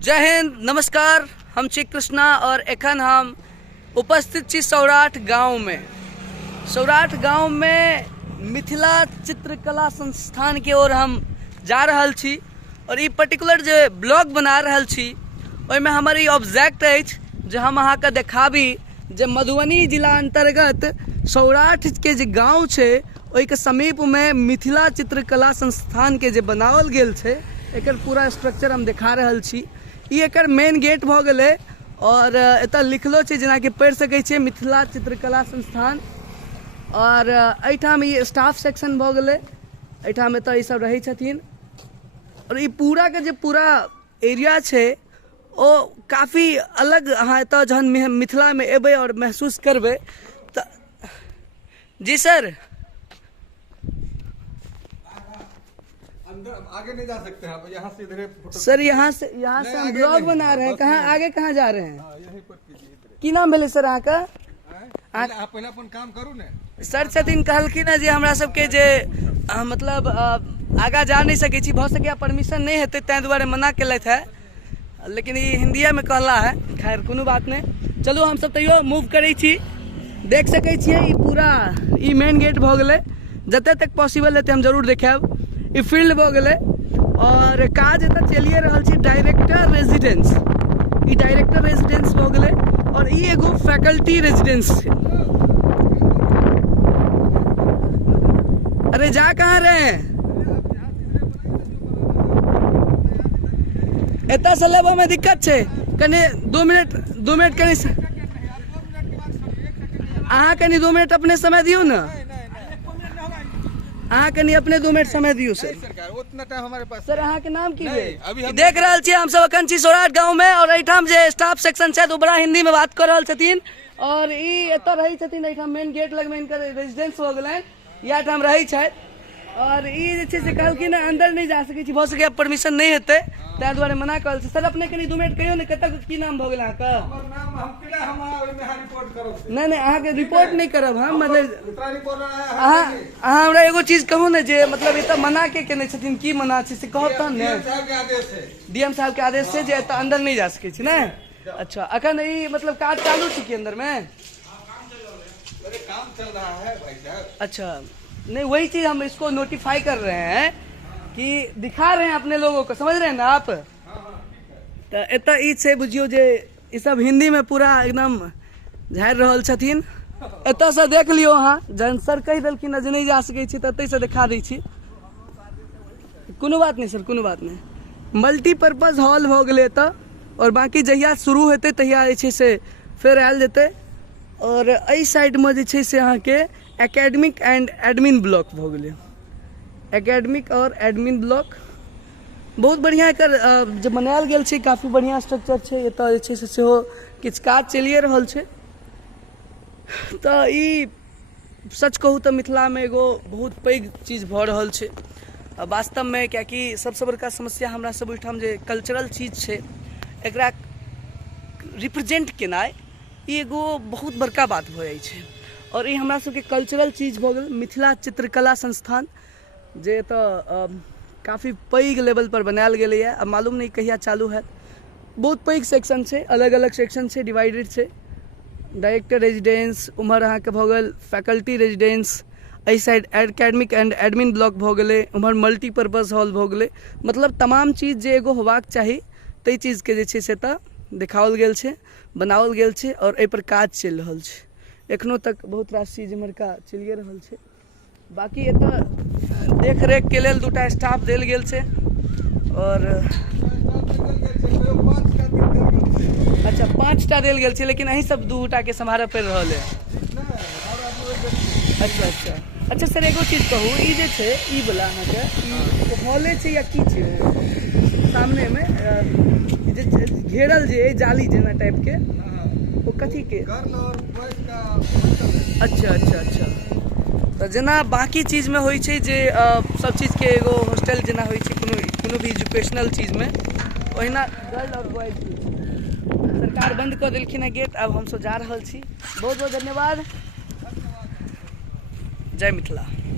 जय हिंद, नमस्कार। हम छी कृष्णा और एखन हम उपस्थित छी सौराठ गांव में। सौराठ गांव में मिथिला चित्रकला संस्थान के ओर हम जा रहल छी और ई पर्टिकुलर जो ब्लॉग बना रहल छी ओहिमे हमर ई ऑब्जेक्ट अछि जे हम अहाँके देखाबी जे मधुबनी जिला अंतर्गत सौराठ के जे गांव छै ओहि के समीप में मिथिला चित्रकला संस्थान के जे बनावल गेल छै एकर पूरा स्ट्रक्चर हम देखा रहल छी। ई एकर मेन गेट भ गेलै और एतऽ लिखलो छै जेना कि पढ़ि सकै छियै मिथिला चित्रकला संस्थान। और एहिठाम ई स्टाफ सेक्शन भ गेलै, एहिठाम एतऽ ई सब रहै छथिन। और ई पूरा के जे पूरा एरिया छै ओ काफ़ी अलग अहाँ एतऽ जहन मिथिला में एबै और महसूस करबै तऽ जी सर अंदर आगे नहीं जा सकते हैं आप, यहाँ से इधर सर यहाँ से हम ब्लॉग बना रहे हैं। कहाँ आगे कहाँ जा रहे हैं? यहीं पर कीजिए। की नाम भेलै सर अहाँके? आप पहले अपन काम करू ने। सर छथिन कहलखिन है जे हमरा सबके जे मतलब आगा जा नहीं सकै छी, भऽ सकैया परमिशन नहीं हेतै तैं दुआरे मना केलथि है, लेकिन ई हिंदिया में कहला है। खैर कोनो बात नहीं, चलू हम सब तैयो मूव करै छी। देख सकै छियै ई पूरा ई मेन गेट भऽ गेलै, जतऽ तक पॉसिबल हेतै हम जरूर देखायब। ई फील्ड भऽ गेलै और काज एतऽ चलिए रहल छै डायरेक्टर रेजिडेंस। ई डायरेक्टर रेजिडेंस भऽ गेलै और ई एगो फैकल्टी रेजिडेंस छै। अरे जा कहाँ रहे हैं? एतऽ से लेबऽ में दिक्कत छै, कनी 2 मिनट कनी अहाँ कनी 2 मिनट अपने समय दियो ना। अहाँ कनी अपने 2 मिनट समय दियो सर। उतना टाइम हमारे पास। सर अहाँ के नाम की है? देख रहल छियै हम सब अखन छी सौराठ गांव में और एहिठाम जे स्टाफ सेक्शन छै तो बड़ा हिंदी में बात कर रहल छथिन। और ई एतऽ रहै छथिन, एहिठाम मेन गेट लग में इनकर रेजिडेंस हो गेलनि, इएह ठाम रहै छथि। और ई जे छै से कहलखिन अंदर नहीं जा सकै छी, भऽ सकैया परमिशन नहीं हेतै तैं दुआरे मना कहल छै। सर अपने कनी 2 मिनट कहियो ने कतऽ की नाम भऽ गेल अहाँके? हमर नाम हम किला हम रिपोर्ट करब। नहीं अहाँके रिपोर्ट नहीं करब हम, मतलब इतना रिपोर्ट अहाँ हमरा एगो चीज कहू ने जे मतलब एतऽ मना के केने छथिन, की मना छै से कहब तहन ने। साहब के आदेश है। डीएम साहब के आदेश छै जे एतऽ अंदर नहीं जा सकै छी ने। अच्छा अखन ई मतलब काज चालू छै कि अंदर में? काम चल रहा है भाई साहब। अच्छा नहीं, वही चीज हम इसको नोटिफाई कर रहे हैं कि दिखा रहे हैं अपने लोगों को, समझ रहे हैं ना आप? तो एतऽ ई छै बुझियो जे ई सब हिंदी में पूरा एकदम झाड़ि रहल छथिन। एतऽ से देख लियो अहाँ, जहन सर कहि देलखिन जे नहीं जा सकै छी तऽ एतै से दिखा दै छी। कोनो बात नहीं सर, कोनो बात नहीं। मल्टीपर्पज हॉल भऽ गेलै एतऽ और बाकी जहिया शुरू हेतै तहिया जे छै से फेर आयल जेतै। और एहि साइड में जे छै से अहाँके एकेडमिक एंड एडमिन ब्लॉक भऽ गेलै। एकेडमिक और एडमिन ब्लॉक बहुत बढ़िया एकर जे बनायल गेल छै, काफ़ी बढ़िया स्ट्रक्चर छै। एतऽ जे छै से सेहो किछु काज चलिए रहल छै। तऽ ई सच कहू तऽ मिथिला में एगो बहुत पैघ चीज भऽ रहल छै वास्तव में, कियाकि सबसे बड़का समस्या हमरा सब ओहिठाम जे कल्चरल चीज छै एकरा रिप्रेजेंट केनाइ ई एगो बहुत बड़का बात भऽ जाइ छै। और ये हमरा सबके कल्चरल चीज भऽ गेल मिथिला चित्रकला संस्थान, जे एतऽ काफ़ी पैघ लेवल पर बनायल गेलै है। अब मालूम नहीं कहिया चालू हैत। बहुत पैघ सेक्शन छै, अलग अलग सेक्शन छै, डिवाइडेड छै। डायरेक्टर रेजिडेंस उम्हर अहाँके भऽ गेल फैकल्टी रेजिडेंस, एहि side academic and admin block भऽ गेलै, उम्हर मल्टीपर्पज हॉल भऽ गेलै। मतलब तमाम चीज जे एगो होबाक चाही ताहि चीजके जे छै से एतऽ देखाओल गेल छै, बनाओल गेल छै और एहि पर काज चलि रहल छै। एखनो तक बहुत रास चीज इम्हरका चलिए रहल छै। बाकी एतऽ देख रेख के लेल 2टा स्टाफ देल गेल छै। और अच्छा 5टा देल गेल छै, लेकिन अहीं सब 2टा के सम्हारऽ पड़ि रहल है। अच्छा सर एगो चीज कहू, ई जे छै ई वाला अहाँके ई हॉले छै या की छै? सामने में जे घेरल जे जाली जेना टाइप के वो कथी के? गर्ल और बॉयज का। अच्छा तो जेना बाकी चीज में होइ छै जे सब चीज के एगो हॉस्टल जेना होइ छै कोनो भी एजुकेशनल चीज में, ओहिना गर्ल और बॉयज सरकार बंद कऽ देलखिन है गेट। अब हम सब जा रहल छी। बहुत बहुत धन्यवाद। जय मिथिला।